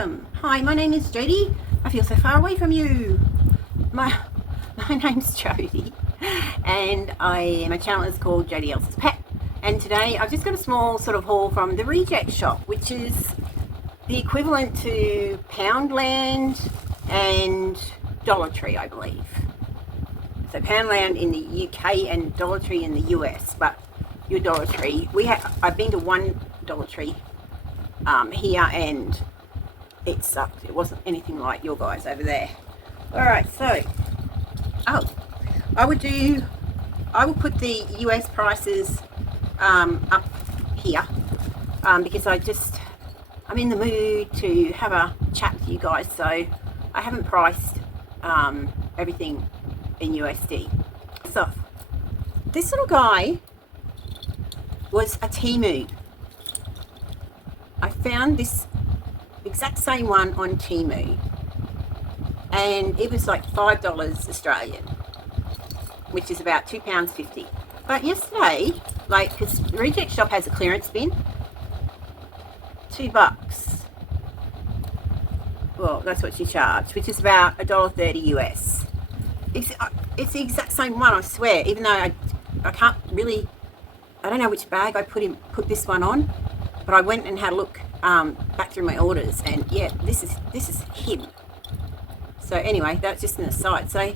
welcome. Hi, my name is Jody. I feel so far away from you. My name's Jody, and my channel is called Jody Else's Pet. And today I've just got a small sort of haul from the Reject Shop, which is the equivalent to Poundland and Dollar Tree, I believe. So Poundland in the UK and Dollar Tree in the US, but your Dollar Tree, I've been to one Dollar Tree here, and it sucked. It wasn't anything like your guys over there. Alright, so I will put the US prices up here because I'm in the mood to have a chat with you guys, so I haven't priced everything in USD. So this little guy was a Temu. I found this exact same one on Temu, and it was like $5 Australian, which is about £2.50. But yesterday, because Reject Shop has a clearance bin, $2. Well, that's what she charged, which is about $1.30 US. It's the exact same one, I swear. Even though I can't really, I don't know which bag I put this one on, but I went and had a look back through my orders, and yeah, this is him. So anyway, that's just an aside. So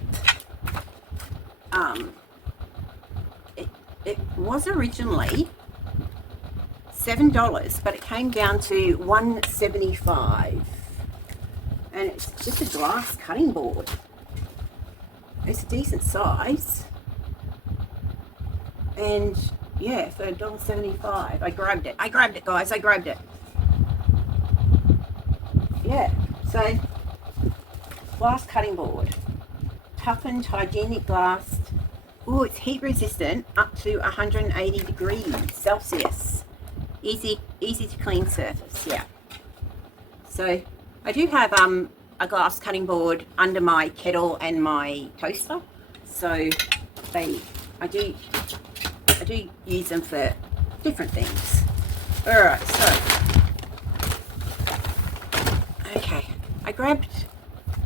it was originally $7, but it came down to $1.75, and it's just a glass cutting board. It's a decent size, and yeah, for $1.75, I grabbed it, guys, I grabbed it. Yeah, so glass cutting board, toughened hygienic glass. Oh, it's heat resistant up to 180 degrees Celsius. Easy to clean surface. Yeah. So I do have a glass cutting board under my kettle and my toaster. So I do use them for different things. All right. So okay, I grabbed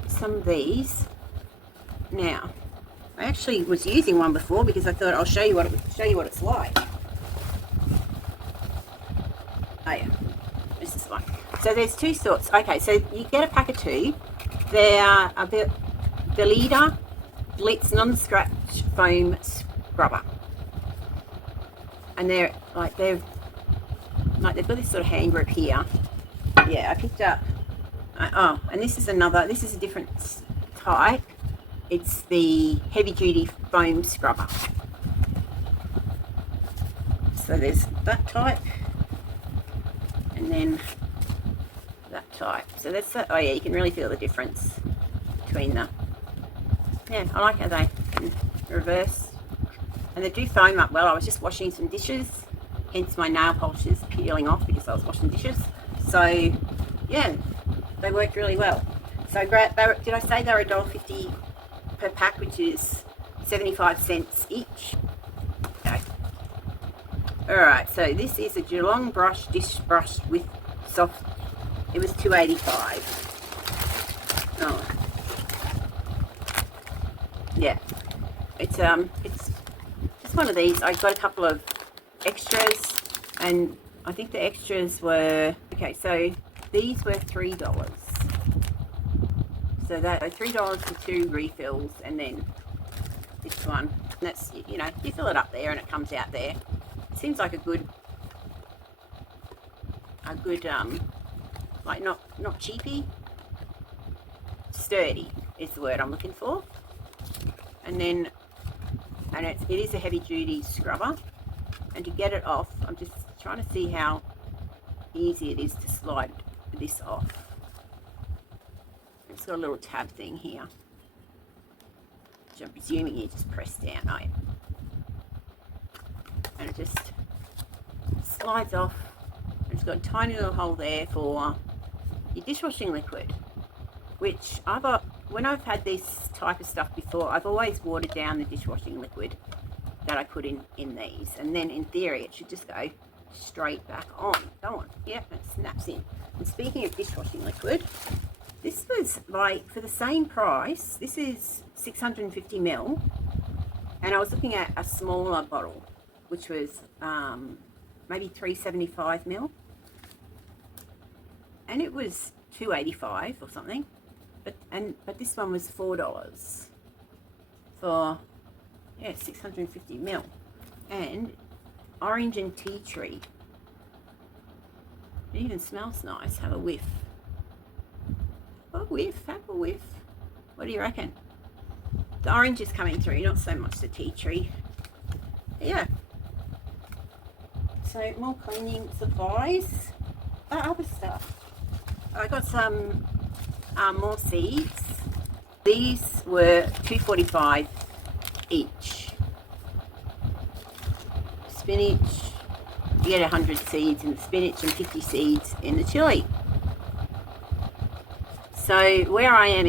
some of these. Now, I actually was using one before because I thought I'll show you what it's like. Oh yeah, this is one. So there's two sorts. Okay, so you get a pack of two. They are a bit Veleda Blitz non-scratch foam scrubber, and they've got this sort of hand grip here. Yeah, I picked up. And this is a different type. It's the heavy duty foam scrubber. So there's that type, and then that type. So that's that. Oh yeah, you can really feel the difference between them. Yeah, I like how they can reverse, and they do foam up well. I was just washing some dishes, hence my nail polishes peeling off because I was washing dishes. So yeah, they worked really well. So did I say they were $1.50 per pack, which is 75 cents each? Okay. Alright, so this is a Geelong brush dish brush with soft. It was $2.85. Oh. Yeah. It's just one of these. I got a couple of extras, and I think the extras were, okay, so these were $3. So that $3 for two refills, and then this one. And that's, you fill it up there and it comes out there. Seems like a good like not cheapy, sturdy is the word I'm looking for. And then, it is a heavy duty scrubber, and to get it off, I'm just trying to see how easy it is to slide this off. It's got a little tab thing here, which I'm presuming you just press down, right? And it just slides off. It's got a tiny little hole there for your dishwashing liquid, which when I've had this type of stuff before, I've always watered down the dishwashing liquid that I put in these, and then in theory it should just go straight back on. Go on. Yep, it snaps in. And speaking of dishwashing liquid, this was like, for the same price, this is 650 ml, and I was looking at a smaller bottle, which was maybe 375 ml, and it was 285 or something, but this one was $4 for 650 ml, and orange and tea tree. It even smells nice. Have a whiff. Have a whiff. What do you reckon? The orange is coming through, not so much the tea tree. Yeah. So more cleaning supplies. Other stuff. I got some more seeds. These were $2.45 each. Spinach. You get 100 seeds in the spinach and 50 seeds in the chili. So where I am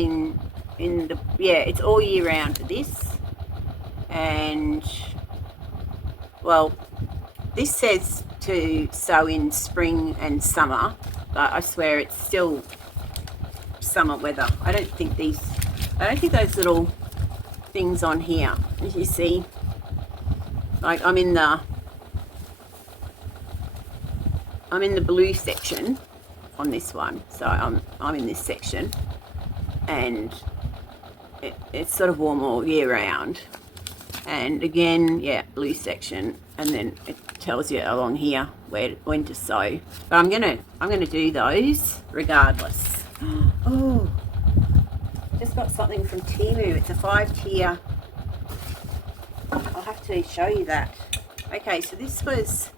in the, it's all year round for this, and well, this says to sow in spring and summer, but I swear it's still summer weather. I don't think those little things on here, as you see, like I'm in the blue section on this one, so I'm in this section, and it's sort of warm all year round. And again, blue section, and then it tells you along here when to sow. But I'm gonna do those regardless. Oh, just got something from Temu. It's a 5-tier. I'll have to show you that. Okay, so this was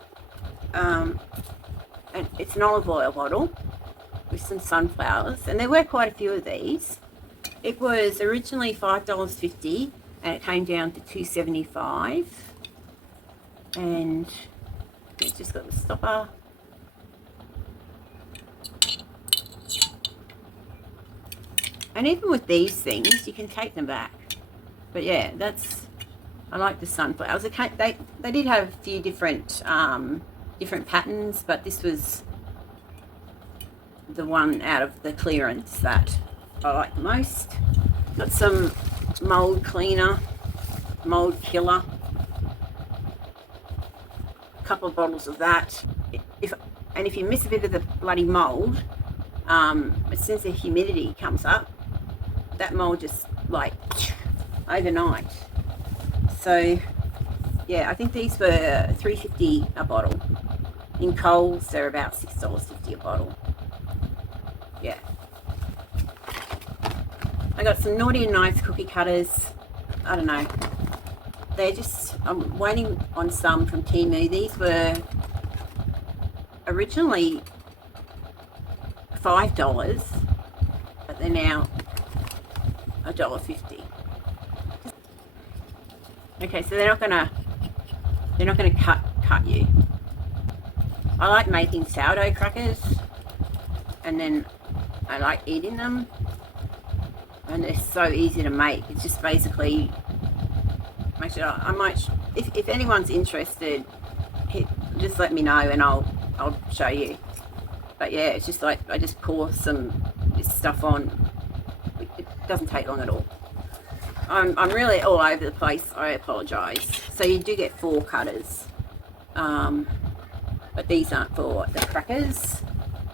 it's an olive oil bottle with some sunflowers, and there were quite a few of these. It was originally $5.50, and it came down to $2.75, and it's just got the stopper. And even with these things, you can take them back. But yeah, I like the sunflowers. They did have a few different patterns, but this was the one out of the clearance that I like the most. Got some mold cleaner, mold killer, a couple of bottles of that. If you miss a bit of the bloody mold, as soon as the humidity comes up, that mold just like overnight. So yeah, I think these were $3.50 a bottle. In Coles, they're about $6.50 a bottle. Yeah. I got some Naughty and Nice cookie cutters. I don't know. I'm waiting on some from Temu. These were originally $5, but they're now $1.50. Okay, so they're not gonna cut you. I like making sourdough crackers, and then I like eating them, and they're so easy to make. It's just basically, actually, I might, if anyone's interested, just let me know and I'll show you. But yeah, it's just like I just pour this stuff on. It doesn't take long at all. I'm really all over the place. I apologise. So you do get 4 cutters, but these aren't for the crackers.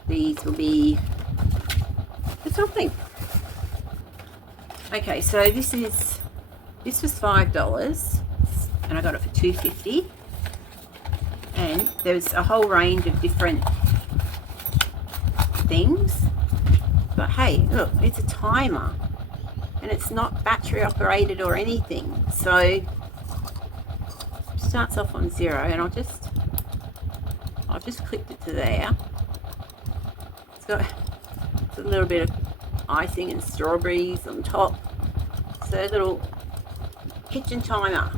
These will be for something. Okay, so this was $5, and I got it for $2.50. And there's a whole range of different things. But hey, look, it's a timer, and it's not battery operated or anything. So it starts off on 0, and I've just clipped it to there. It's a little bit of icing and strawberries on top. So a little kitchen timer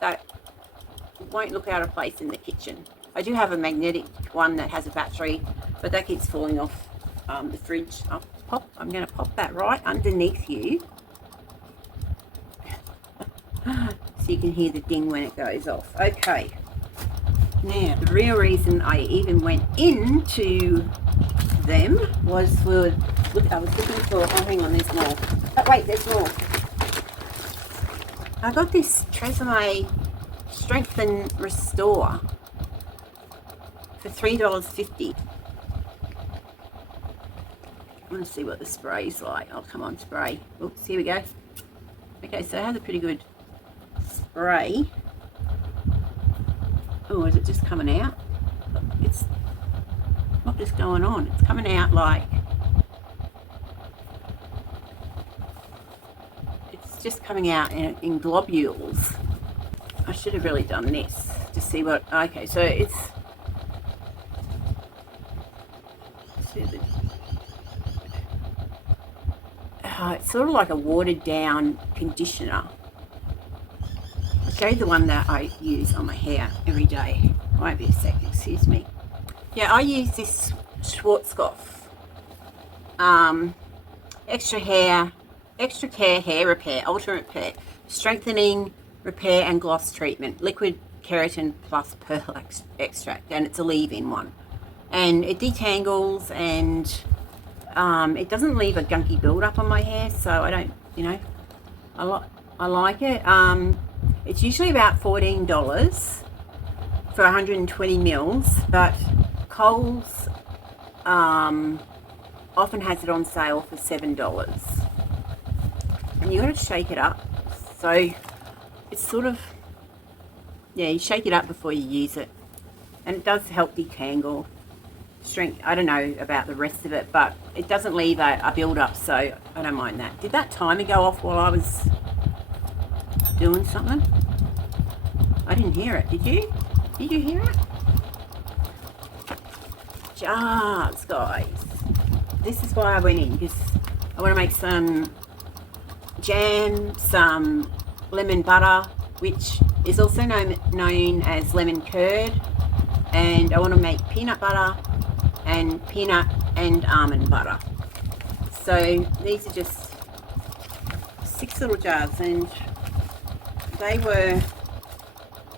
that won't look out of place in the kitchen. I do have a magnetic one that has a battery, but that keeps falling off the fridge. I'm going to pop that right underneath you so you can hear the ding when it goes off. Okay, Now, the real reason I even went into them was for, look, I was looking for, oh hang on, there's more. Oh wait, there's more. I got this Tresemme Strength and Restore for $3.50. I want to see what the spray's like. Oh, come on, spray. Oops, here we go. Okay, so it has a pretty good spray. Oh, is it just coming out? It's what is going on? It's coming out like it's just coming out in globules. I should have really done this to see what. Okay, so it's sort of like a watered down conditioner. I'll show you the one that I use on my hair every day. Won't be a sec, excuse me. Yeah, I use this Schwarzkopf extra care hair repair, ultra repair, strengthening repair and gloss treatment, liquid keratin plus pearl extract, and it's a leave-in one, and it detangles and it doesn't leave a gunky build-up on my hair, so I don't, you know, I like it. It's usually about $14 for 120 mils, but Kohl's often has it on sale for $7. And you got to shake it up, so it's sort of, yeah, you shake it up before you use it, and it does help detangle. Strength, I don't know about the rest of it, but it doesn't leave a build up, so I don't mind that. Did that timer go off while I was doing something? I didn't hear it. Did you? Did you hear it? Jars, guys. This is why I went in, because I want to make some jam, some lemon butter, which is also known as lemon curd, and I want to make peanut butter and peanut and almond butter. So these are just 6 little jars, and they were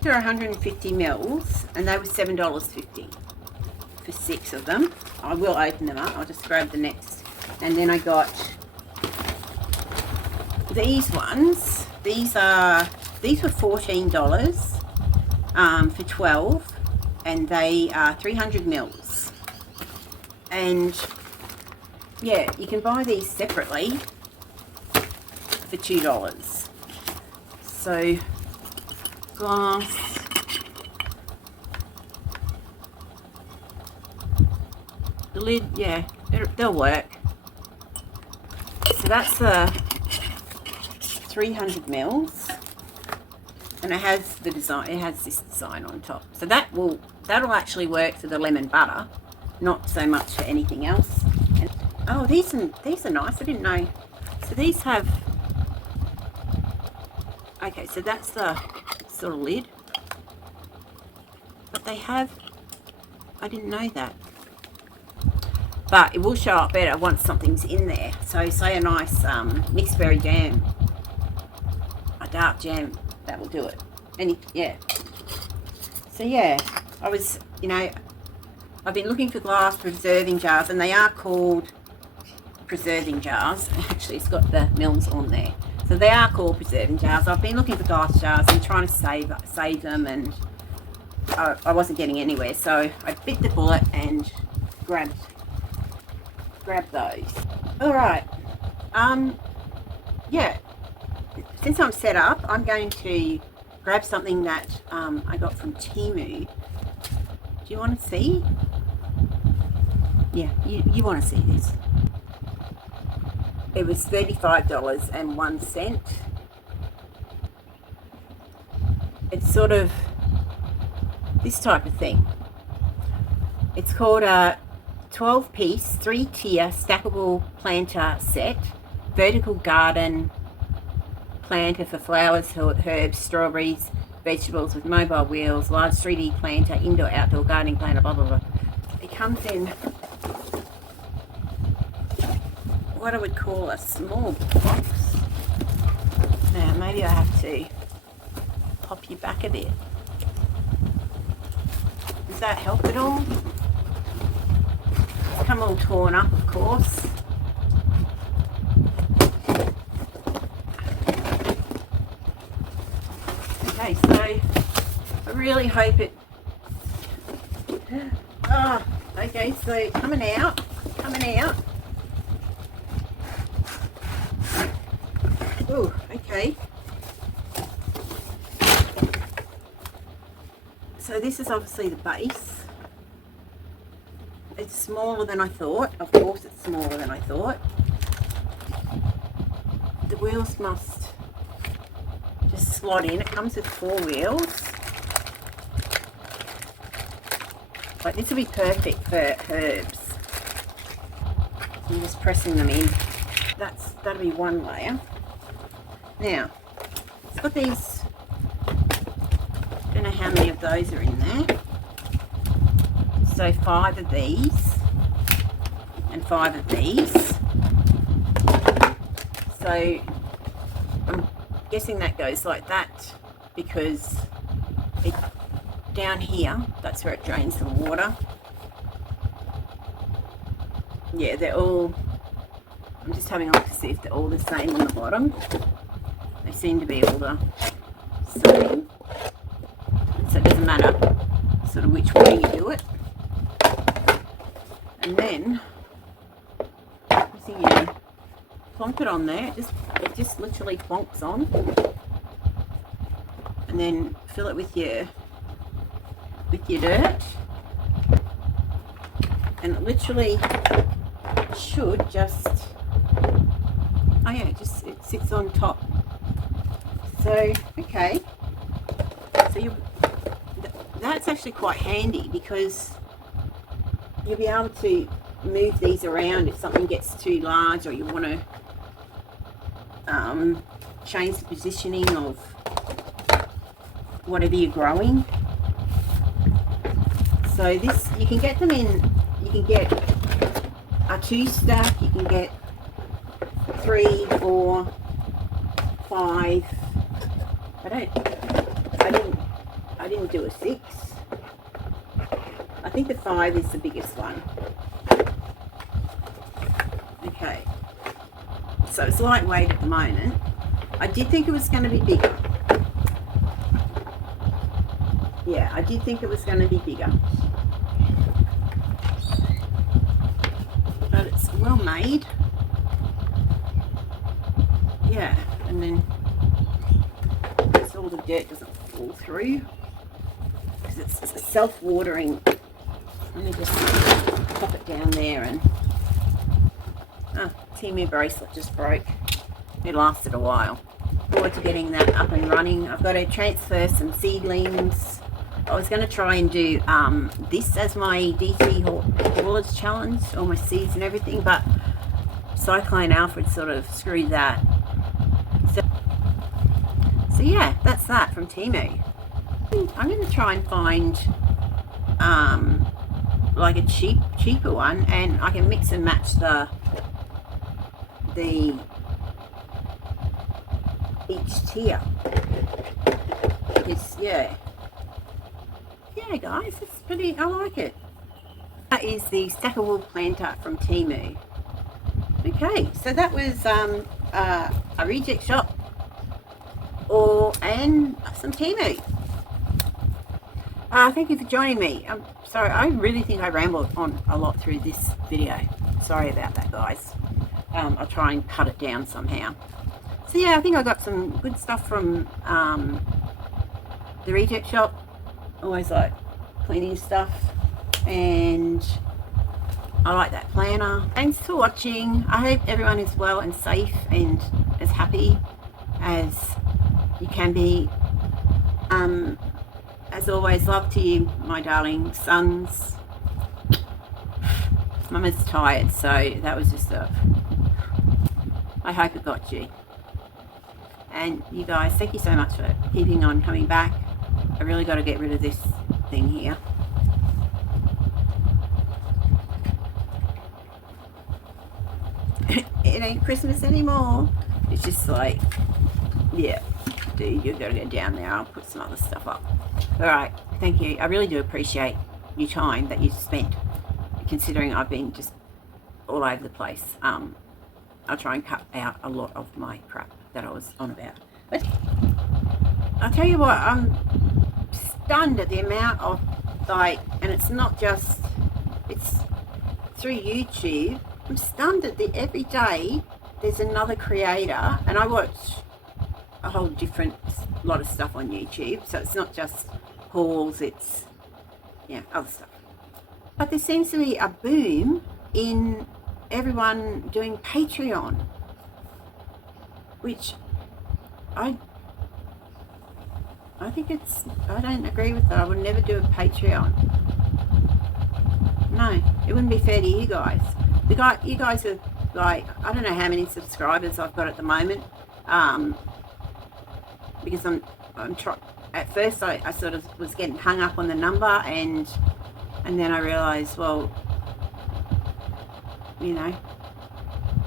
150 mils, and they were $7.50 for 6 of them. I will open them up. I'll just grab the next. And then I got these ones. These were $14 for 12, and they are 300 mils. And yeah, you can buy these separately for $2. So glass, the lid, yeah, they'll work. So that's the 300 mils, and it has the design. It has this design on top. So that'll actually work for the lemon butter, not so much for anything else. And, oh, these are nice. I didn't know. So these have. Okay, so that's the sort of lid, but they have. I didn't know that. But it will show up better once something's in there. So say a nice mixed berry jam, a dark jam, that will do it. Yeah. So yeah, I was, you know, I've been looking for glass preserving jars, and they are called preserving jars. Actually, it's got the mils on there. So they are called preserving jars. I've been looking for glass jars and trying to save them, and I wasn't getting anywhere. So I bit the bullet and grabbed those. All right. Yeah. Since I'm set up, I'm going to grab something that I got from Temu. Do you want to see? Yeah, you want to see this. It was $35.01. It's sort of this type of thing. It's called a 12-piece, 3-tier stackable planter set, vertical garden planter for flowers, herbs, strawberries, vegetables with mobile wheels, large 3D planter, indoor outdoor gardening planter, blah blah blah. It comes in what I would call a small box. Now maybe I have to pop you back a bit. Does that help at all? It's come all torn up, of course. Okay, so I really hope it... Oh, okay, so coming out. Oh, okay. So this is obviously the base. It's smaller than I thought. Of course it's smaller than I thought. The wheels must just slot in. It comes with 4 wheels. Like this will be perfect for herbs. I'm just pressing them in. That'll be one layer. Now, it's got these, don't know how many of those are in there. So 5 of these and 5 of these. So I'm guessing that goes like that because it down here, that's where it drains the water. Yeah, they're all, I'm just having a look to see if they're all the same on the bottom. They seem to be all the same. So it doesn't matter sort of which way you do it. And then, I think you plonk it on there. It just literally plonks on. And then fill it with your dirt. And it literally should just, oh yeah, it sits on top. So okay, so that's actually quite handy because you'll be able to move these around if something gets too large or you want to change the positioning of whatever you're growing. So this, you can get them in, you can get a 2-stack, you can get 3, 4, 5. I didn't do a 6. I think the 5 is the biggest one. Okay, so it's lightweight at the moment. I did think it was going to be bigger. Yeah, I did think it was going to be bigger. But it's well made. Yeah, and then all the dirt doesn't fall through because it's a self-watering. Let me just pop it down there. And Temu bracelet just broke. It lasted a while. Forward to getting that up and running. I've got to transfer some seedlings. I was going to try and do this as my DT haulage challenge, all my seeds and everything, but Cyclone Alfred sort of screwed that. So yeah, that's that from Temu. I'm going to try and find like a cheaper one, and I can mix and match each tier. Because yeah guys, it's pretty, I like it. That is the stackable planter from Temu. Okay, so that was a reject shop and some Temu. Thank you for joining me. I'm sorry, I really think I rambled on a lot through this video. Sorry about that, guys. I'll try and cut it down somehow. So yeah, I think I got some good stuff from the reject shop. Always like cleaning stuff, and I like that planner. Thanks for watching. I hope everyone is well and safe and as happy as you can be. As always, love to you, my darling sons. Mama's tired, so that was just I hope it got you. And you guys, thank you so much for keeping on coming back. I really got to get rid of this thing here. It ain't Christmas anymore. It's just like, yeah, dude, you've got to go down there. I'll put some other stuff up. All right, thank you. I really do appreciate your time that you spent, considering I've been just all over the place. I'll try and cut out a lot of my crap that I was on about. But I'll tell you what, I'm stunned at the amount of, like, and it's not just, it's through YouTube. I'm stunned that every day there's another creator, and I watch a whole different lot of stuff on YouTube, so it's not just hauls, it's, yeah, other stuff. But there seems to be a boom in everyone doing Patreon, which I think it's, I don't agree with that. I would never do a Patreon. No, it wouldn't be fair to you guys. You guys are like, I don't know how many subscribers I've got at the moment, because at first I sort of was getting hung up on the number, and then I realised, well, you know,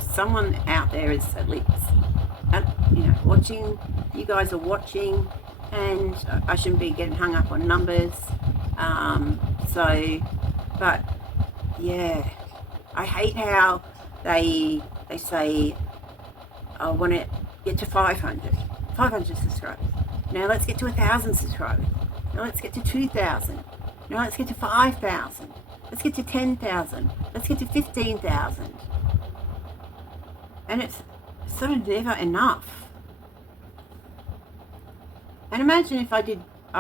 someone out there is at least, you know, watching. You guys are watching, and I shouldn't be getting hung up on numbers. But yeah, I hate how they say, I want to get to 500 subscribers. Now let's get to 1,000 subscribers. Now let's get to 2,000. Now let's get to 5,000. Let's get to 10,000. Let's get to 15,000. And it's sort of never enough. And imagine if I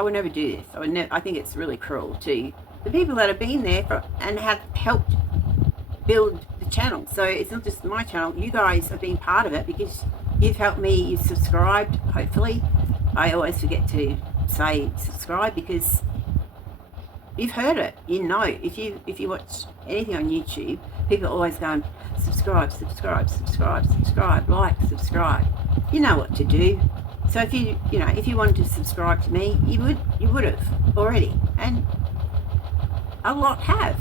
would never do this. I think it's really cruel to the people that have been there and have helped build the channel. So it's not just my channel. You guys have been part of it because you've helped me. You've subscribed, hopefully. I always forget to say subscribe because you've heard it. You know, if you watch anything on YouTube, people are always going, subscribe, subscribe, subscribe, subscribe, like, subscribe. You know what to do. So if you wanted to subscribe to me, you would have already, and a lot have.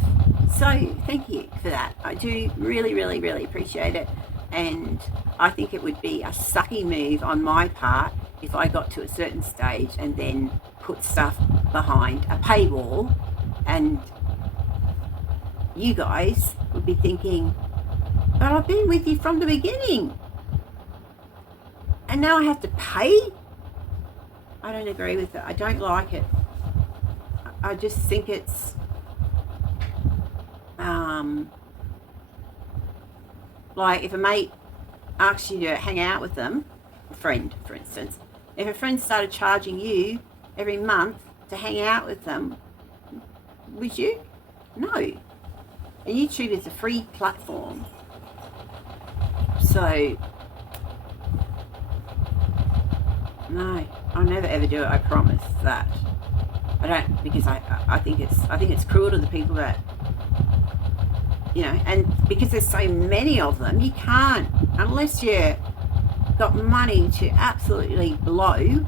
So thank you for that. I do really, really, really appreciate it, and I think it would be a sucky move on my part if I got to a certain stage and then put stuff behind a paywall, and you guys would be thinking, but I've been with you from the beginning and now I have to pay? I don't agree with it. I don't like it. I just think it's like if a mate asks you to hang out with them, a friend for instance, if a friend started charging you every month to hang out with them, would you? No. And YouTube is a free platform, so no, I'll never ever do it. I promise that. I don't, because I think it's cruel to the people that, you know, and because there's so many of them, you can't, unless you got money to absolutely blow,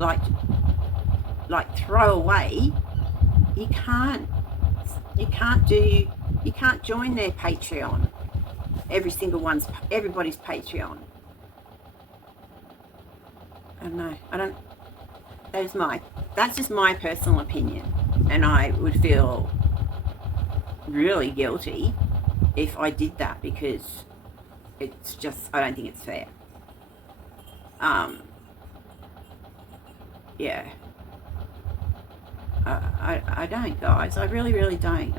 like throw away, you can't join their Patreon. Everybody's Patreon. I don't know. That's just my personal opinion, and I would feel really guilty if I did that, because it's just, I don't think it's fair. Yeah. I don't, guys. I really, really don't.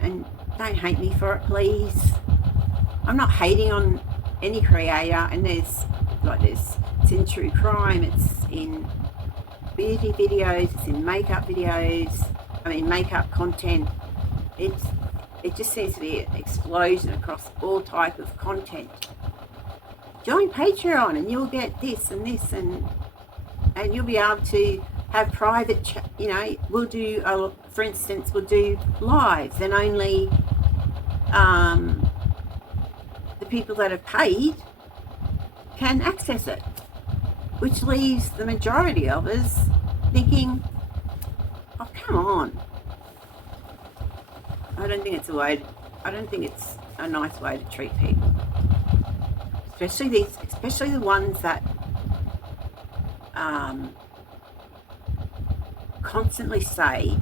And don't hate me for it, please. I'm not hating on any creator, and it's in true crime, it's in beauty videos, it's in makeup videos, makeup content. It just seems to be an explosion across all type of content. Join Patreon and you'll get this and this, and you'll be able to have private we'll do, for instance, we'll do lives, and only the people that have paid can access it, which leaves the majority of us thinking, oh, come on. I don't think it's a nice way to treat people, especially the ones that constantly say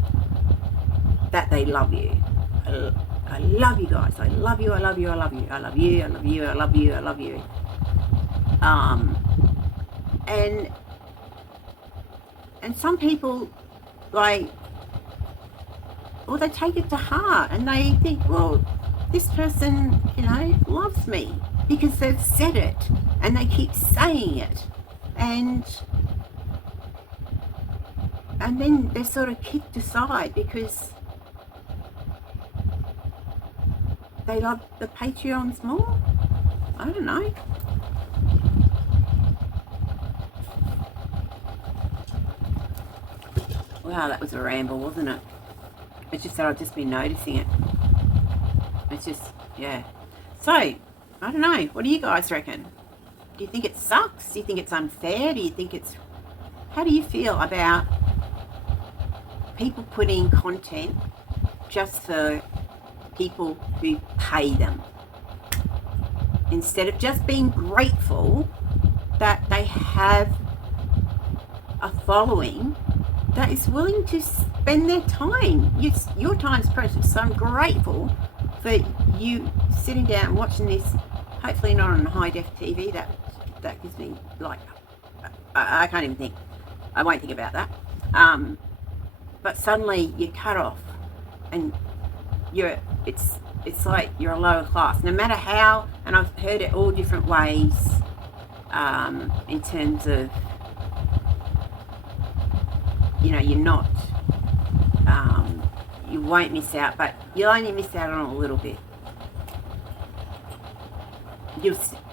that they love you. I love you guys. I love you. I love you. I love you. I love you. I love you. I love you. I love you. And some people, like, well, they take it to heart and they think, well, this person, you know, loves me because they've said it and they keep saying it, and then they're sort of kicked aside because they love the Patreons more. I don't know. Wow, that was a ramble, wasn't it? It's just that I've just been noticing it. It's just, yeah. So, I don't know. What do you guys reckon? Do you think it sucks? Do you think it's unfair? Do you think it's... How do you feel about people putting content just for people who pay them, instead of just being grateful that they have a following that is willing to spend their time? Your time's precious, so I'm grateful for you sitting down and watching this, hopefully not on high def TV. That gives me, like, I can't even think. I won't think about that. But suddenly you're cut off and it's like you're a lower class, no matter how, and I've heard it all different ways, in terms of, you know, you're not, you won't miss out, but you'll only miss out on a little bit.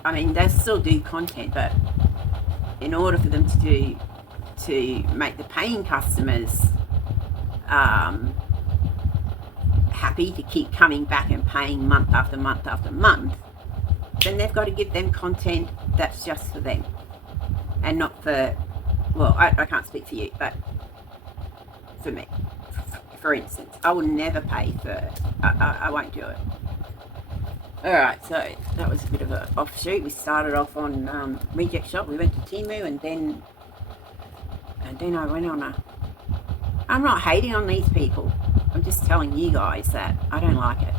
I mean, they still do content, but in order for them to make the paying customers happy to keep coming back and paying month after month after month, then they've got to give them content that's just for them and not for, well, I can't speak for you, but for me, for instance, I will never pay for, I won't do it. Alright, so that was a bit of an offshoot. We started off on Reject Shop, we went to Temu, and then I went on a, I'm not hating on these people, I'm just telling you guys that I don't like it.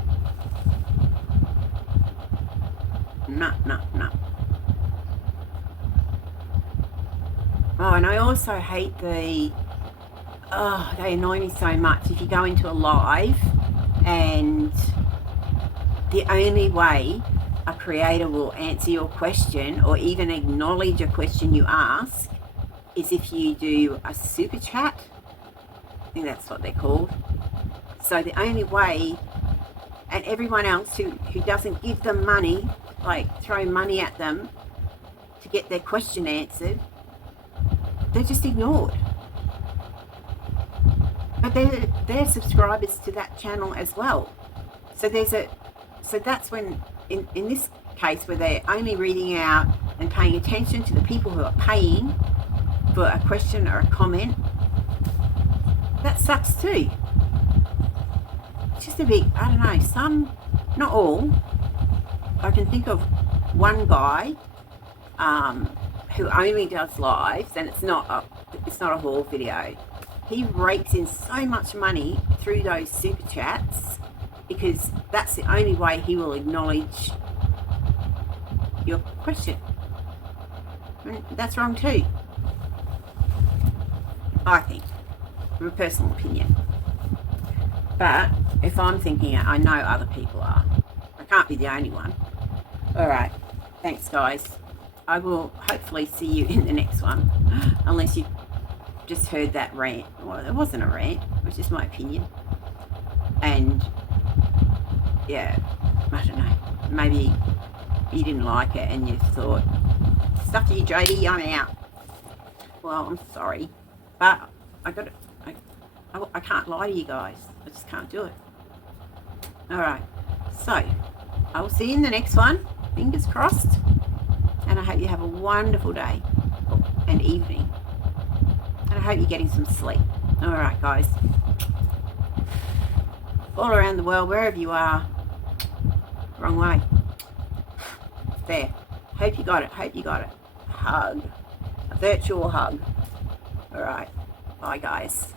No. Oh, and I also hate they annoy me so much. If you go into a live and the only way a creator will answer your question or even acknowledge a question you ask is if you do a super chat. I think that's what they're called. So the only way, and everyone else who doesn't give them money, like throw money at them to get their question answered, they're just ignored. But they're subscribers to that channel as well. So that's when, in this case, where they're only reading out and paying attention to the people who are paying for a question or a comment, that sucks too. It's just a bit, I don't know, some, not all. I can think of one guy who only does lives, and it's not a haul video. He rakes in so much money through those super chats because that's the only way he will acknowledge your question. And that's wrong too, I think, from a personal opinion. But if I'm thinking it, I know other people are. I can't be the only one. Alright, thanks guys. I will hopefully see you in the next one, unless you just heard that rant. Well, it wasn't a rant, it was just my opinion. And yeah, I don't know, maybe you didn't like it and you thought, stuff to you, Jodie, I'm out. Well, I'm sorry, but I can't lie to you guys. I just can't do it. Alright, so I will see you in the next one, fingers crossed, and I hope you have a wonderful day and evening, and I hope you're getting some sleep. Alright guys, all around the world, wherever you are, wrong way, there, hope you got it, hug, a virtual hug. Alright, bye guys.